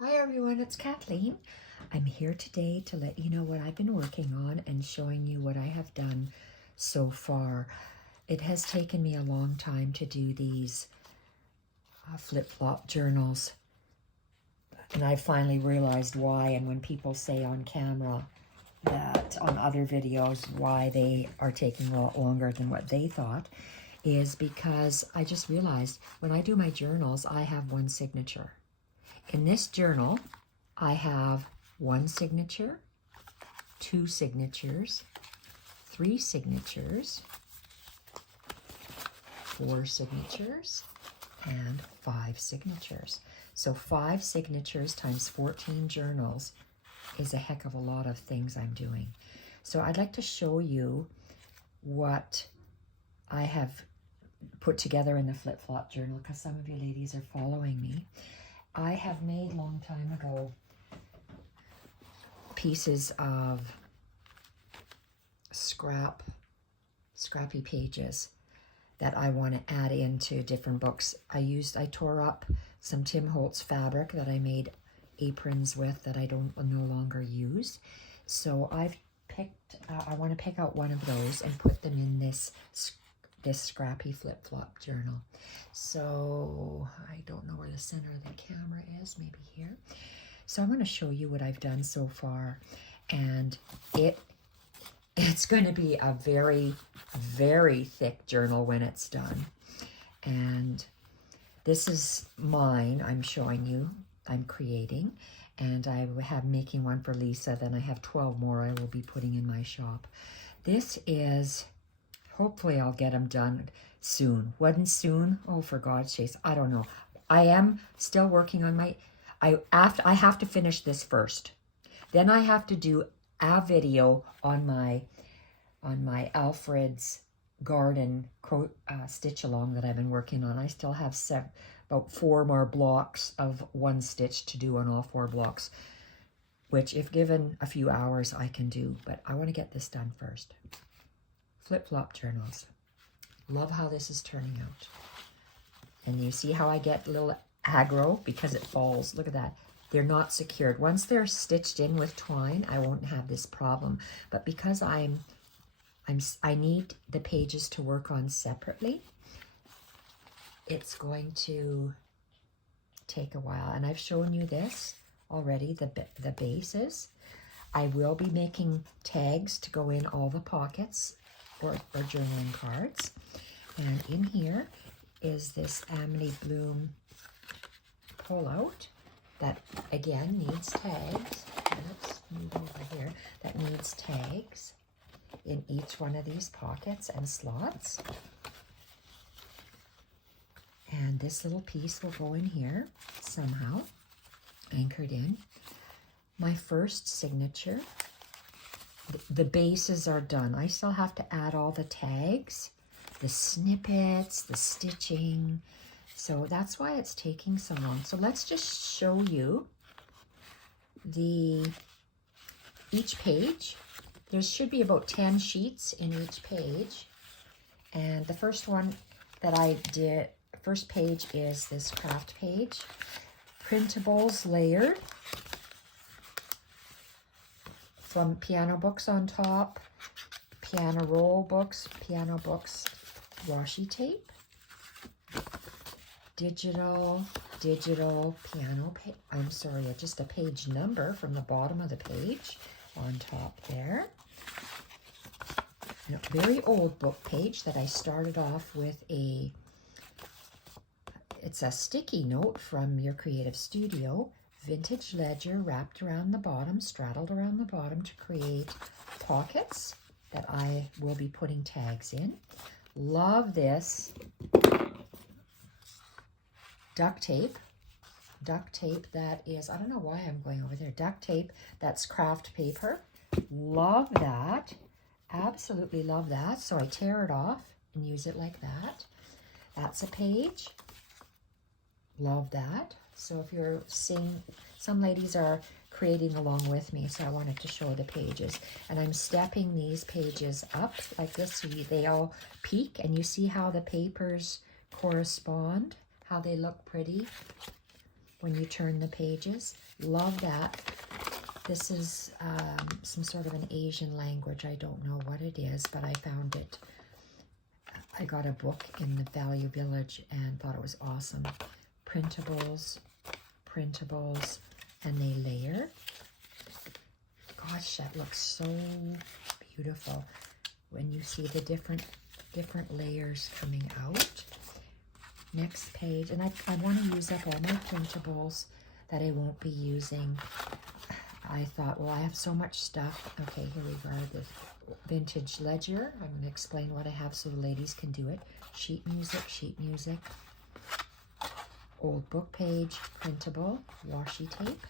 Hi everyone, it's Kathleen. I'm here today to let you know what I've been working on and showing you what I have done so far. It has taken me a long time to do these flip-flop journals, and I finally realized why. And when people say on camera that on other videos why they are taking a lot longer than what they thought, is because I just realized when I do my journals, I have one signature. In this journal, I have one signature, two signatures, three signatures, four signatures, and five signatures. So 5 signatures times 14 journals is a heck of a lot of things I'm doing. So I'd like to show you what I have put together in the flip-flop journal, because some of you ladies are following me. I have made long time ago pieces of scrappy pages that I want to add into different books. I tore up some Tim Holtz fabric that I made aprons with that I no longer use. So I want to pick out one of those and put them in this scrappy flip-flop journal. So I don't know where the center of the camera is, maybe here. So I'm going to show you what I've done so far, and it's going to be a very, very thick journal when it's done. And this is mine, I'm showing you, I'm creating, and I have making one for Lisa, then I have 12 more I will be putting in my shop. This is, hopefully I'll get them done soon. When soon? Oh, for God's sakes, I don't know. I am still working on my, I have to finish this first. Then I have to do a video on my Alfred's Garden stitch along that I've been working on. I still have about 4 more blocks of one stitch to do on all 4 blocks, which if given a few hours I can do, but I want to get this done first. Flip-flop journals. Love how this is turning out. And you see how I get a little aggro because it falls. Look at that. They're not secured. Once they're stitched in with twine, I won't have this problem. But because I need the pages to work on separately, it's going to take a while. And I've shown you this already, the bases. I will be making tags to go in all the pockets or journaling cards. And in here is this Amity Bloom pullout that again needs tags. Let's move over here. That needs tags in each one of these pockets and slots. And this little piece will go in here somehow, anchored in. My first signature. The bases are done. I still have to add all the tags, the snippets, the stitching. So that's why it's taking so long. So let's just show you each page. There should be about 10 sheets in each page. And the first one that I did, first page is this craft page. Printables layered. From piano books on top, piano roll books, piano books, washi tape, digital piano, just a page number from the bottom of the page on top there. And a very old book page that I started off with it's a sticky note from your creative studio. Vintage ledger wrapped around the bottom, straddled around the bottom to create pockets that I will be putting tags in. Love this duct tape that is, I don't know why I'm going over there, duct tape that's craft paper. Love that, absolutely love that. So I tear it off and use it like that. That's a page. Love that. So if you're seeing, some ladies are creating along with me, so I wanted to show the pages. And I'm stepping these pages up like this so they all peek, and you see how the papers correspond, how they look pretty. when you turn the pages. Love that. This is some sort of an Asian language. I don't know what it is, but I found it. I got a book in the Value Village and thought it was awesome. Printables, and they layer. Gosh, that looks so beautiful when you see the different layers coming out. Next page, and I want to use up all my printables that I won't be using. I thought, well, I have so much stuff. Okay, here we go. The vintage ledger. I'm going to explain what I have so the ladies can do it. Sheet music. Old book page, printable, washi tape.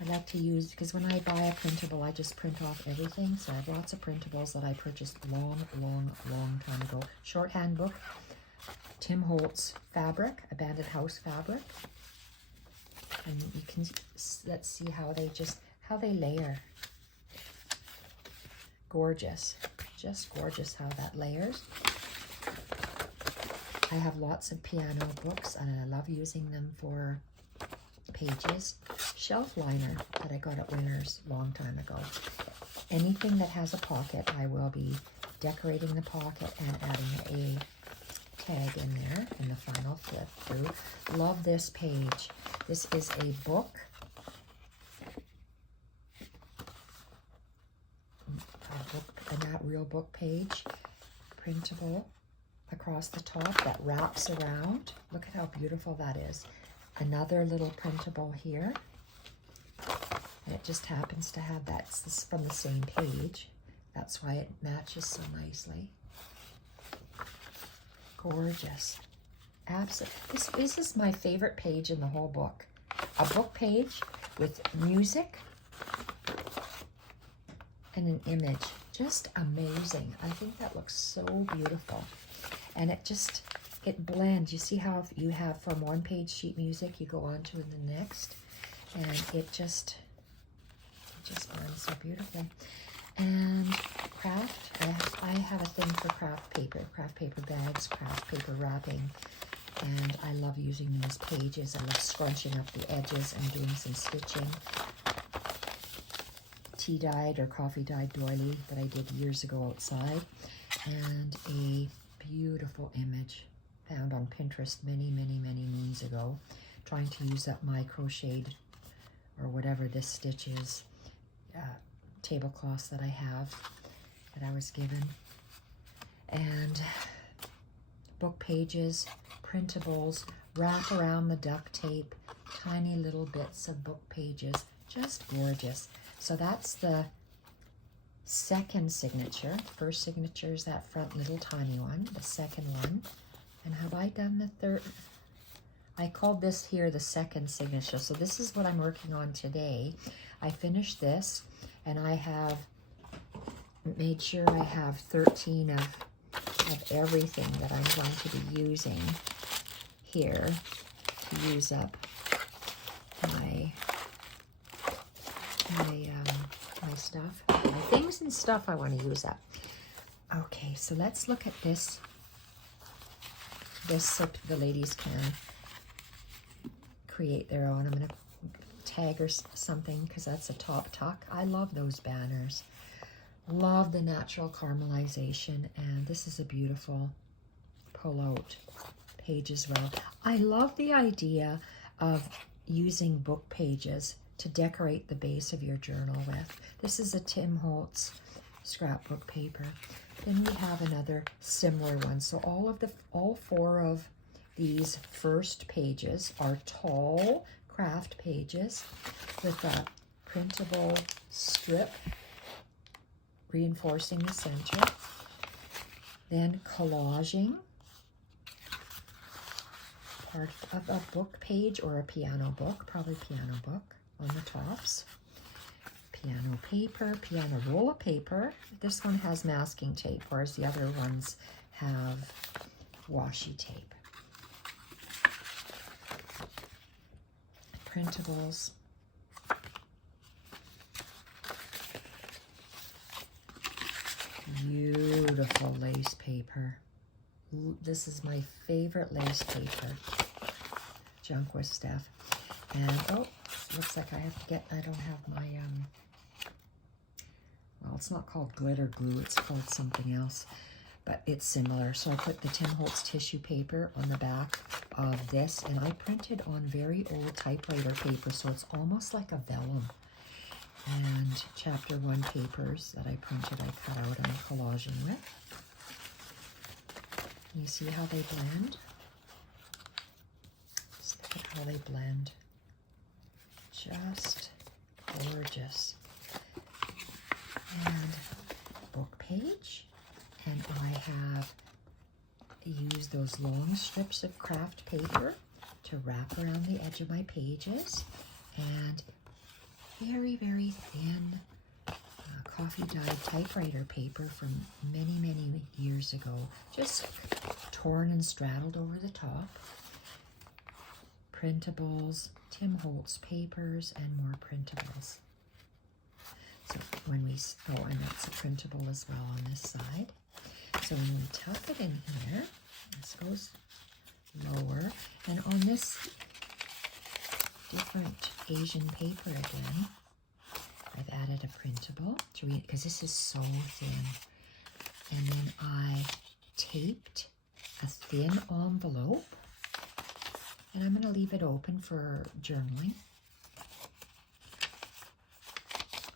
I like to use, because when I buy a printable, I just print off everything. So I have lots of printables that I purchased long time ago. Shorthand book, Tim Holtz fabric, abandoned house fabric. And you can, let's see how they layer. Gorgeous, just gorgeous how that layers. I have lots of piano books and I love using them for pages. Shelf liner that I got at Winners a long time ago. Anything that has a pocket, I will be decorating the pocket and adding a tag in there in the final flip through. Love this page. This is a book. A real book page, printable across the top that wraps around. Look at how beautiful that is. Another little printable here. And it just happens to have this is from the same page. That's why it matches so nicely. Gorgeous. Absolutely. This is my favorite page in the whole book. A book page with music and an image. Just amazing. I think that looks so beautiful. And it blends. You see how you have from one page sheet music, you go on to the next. And it just blends so beautifully. And craft, I have a thing for craft paper bags, craft paper wrapping. And I love using those pages. I love scrunching up the edges and doing some stitching. Tea dyed or coffee dyed doily that I did years ago outside. And a beautiful image found on Pinterest many moons ago. Trying to use up my crocheted or whatever this stitch is, tablecloths that I have that I was given. And book pages, printables, wrap around the duct tape, tiny little bits of book pages, just gorgeous. So that's the second signature. First signature is that front little tiny one, the second one. And have I done the third? I called this here the second signature. So this is what I'm working on today. I finished this and I have made sure I have 13 of everything that I'm going to be using here to use up my stuff, my things and stuff I want to use up. Okay, so let's look at this so the ladies can create their own. I'm going to tag or something because that's a top tuck. I love those banners. Love the natural caramelization, and this is a beautiful pull-out page as well. I love the idea of using book pages to decorate the base of your journal with. This is a Tim Holtz scrapbook paper. Then we have another similar one. So all four of these first pages are tall craft pages with a printable strip reinforcing the center. Then collaging part of a book page or a piano book, probably piano book on the tops. Piano paper, piano roll of paper. This one has masking tape, whereas the other ones have washi tape. Printables. Beautiful lace paper. This is my favorite lace paper. junk with stuff. And, oh, looks like I have to get, I don't have my, well, it's not called glitter glue, it's called something else, but it's similar. So I put the Tim Holtz tissue paper on the back of this, and I printed on very old typewriter paper, so it's almost like a vellum. And chapter 1 papers that I printed, I cut out and I'm collaging with. You see how they blend? Just look at how they blend. Just gorgeous. And book page. And I have used those long strips of craft paper to wrap around the edge of my pages. And very, very thin coffee dyed typewriter paper from many, many years ago. Just torn and straddled over the top. Printables, Tim Holtz papers, and more printables. So when we, oh, and that's a printable as well on this side. So when we tuck it in here, this goes lower, and on this different Asian paper again, I've added a printable to read, because this is so thin. And then I taped a thin envelope, and I'm going to leave it open for journaling.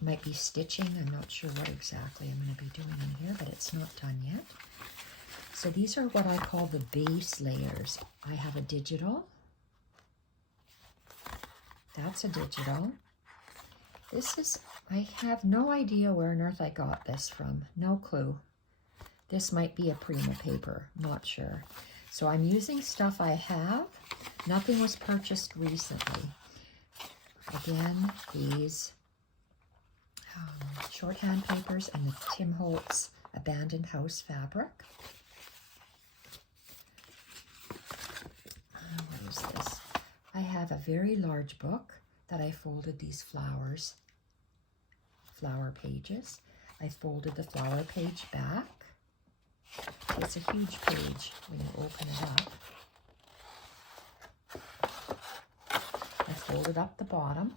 Might be stitching, I'm not sure what exactly I'm going to be doing in here, but it's not done yet. So these are what I call the base layers. I have a digital. That's a digital. This is, I have no idea where on earth I got this from. No clue. This might be a Prima paper, not sure. So I'm using stuff I have. Nothing was purchased recently. Again, these shorthand papers and the Tim Holtz Abandoned House fabric. What is this? I have a very large book that I folded these flower pages. I folded the flower page back. It's a huge page when you open it up. I folded up the bottom,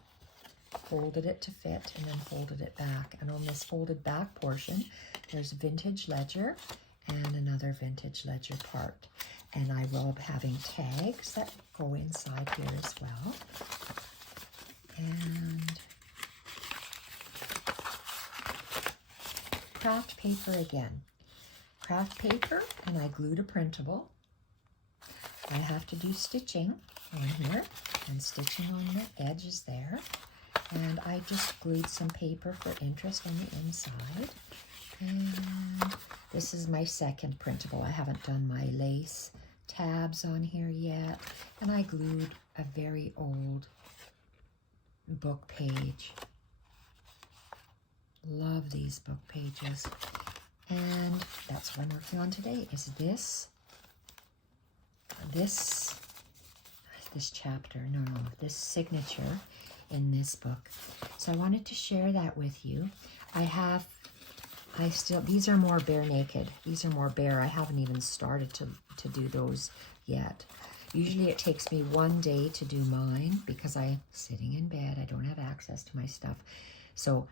folded it to fit, and then folded it back. And on this folded back portion, there's vintage ledger and another vintage ledger part. And I will be having tags that go inside here as well. And craft paper again. Craft paper, and I glued a printable. I have to do stitching on here and stitching on the edges there. And I just glued some paper for interest on the inside. And this is my second printable. I haven't done my lace tabs on here yet. And I glued a very old book page. Love these book pages. And that's what I'm working on today, is this chapter, this signature in this book. So I wanted to share that with you. These are more bare naked. These are more bare. I haven't even started to do those yet. Usually it takes me one day to do mine because I'm sitting in bed. I don't have access to my stuff. So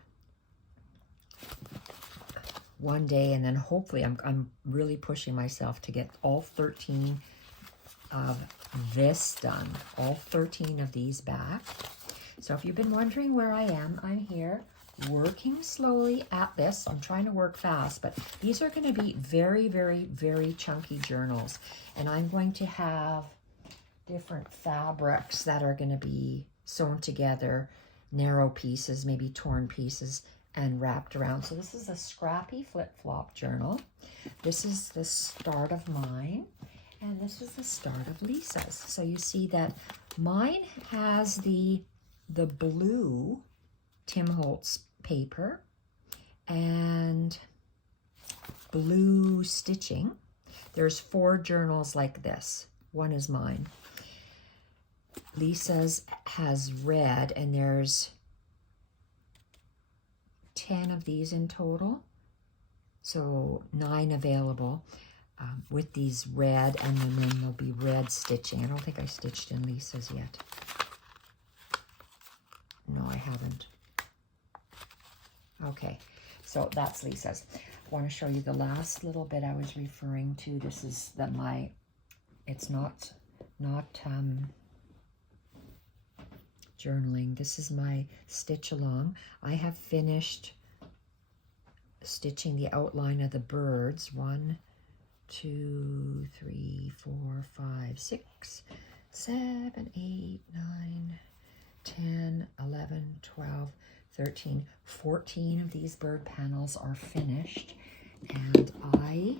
one day, and then hopefully I'm really pushing myself to get all 13 of this done, all 13 of these back. So if you've been wondering where I am, I'm here working slowly at this. I'm trying to work fast, but these are going to be very, very, very chunky journals. And I'm going to have different fabrics that are going to be sewn together, narrow pieces, maybe torn pieces, and wrapped around. So this is a Scrappy flip-flop journal. This is the start of mine, and this is the start of Lisa's. So you see that mine has the blue Tim Holtz paper and blue stitching. There's 4 journals like this. One is mine. Lisa's has red, and there's 10 of these in total, so 9 available. with these red, and then there'll be red stitching. I don't think I stitched in Lisa's yet. No, I haven't. Okay, so that's Lisa's. I want to show you the last little bit I was referring to. This is it's not journaling. This is my stitch along. I have finished stitching the outline of the birds. 1, 2, 3, 4, 5, 6, 7, 8, 9, 10, 11, 12, 13, 14 of these bird panels are finished. And I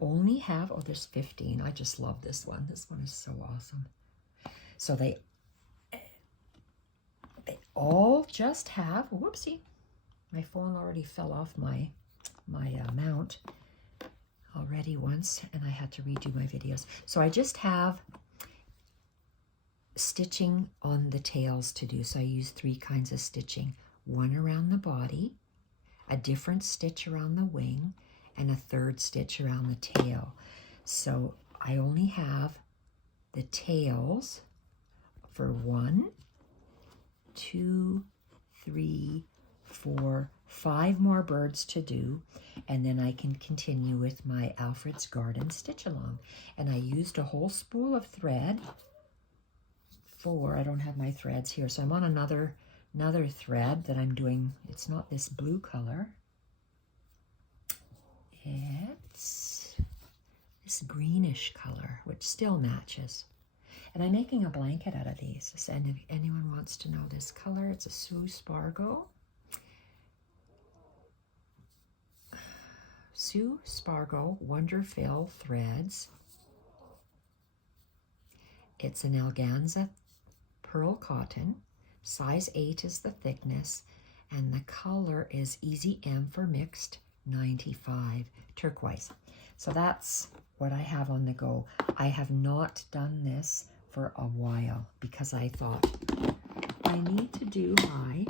only have, oh, there's 15. I just love this one. This one is so awesome. So they all just have, whoopsie, my phone already fell off my mount already once, and I had to redo my videos. So I just have stitching on the tails to do. So I use 3 kinds of stitching. One around the body, a different stitch around the wing, and a 3rd stitch around the tail. So I only have the tails for 1, 2, 3, 4, 5 more birds to do, and then I can continue with my Alfred's Garden stitch along. And I used a whole spool of thread for, I don't have my threads here, so I'm on another thread that I'm doing. It's not this blue color, it's this greenish color, which still matches. And I'm making a blanket out of these. And if anyone wants to know this color, it's a Sue Spargo. Sue Spargo Wonderfill threads. It's an organza pearl cotton. Size 8 is the thickness. And the color is Easy M for Mixed 95 turquoise. So that's what I have on the go. I have not done this for a while because I thought I need to do my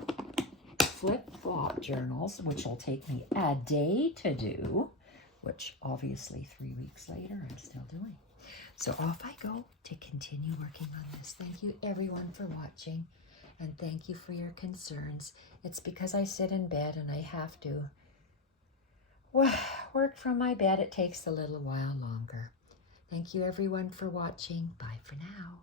flip-flop journals, which will take me a day to do, which obviously 3 weeks later I'm still doing. So off I go to continue working on this. Thank you everyone for watching, and thank you for your concerns. It's because I sit in bed and I have to work from my bed. It takes a little while longer. Thank you everyone for watching. Bye for now.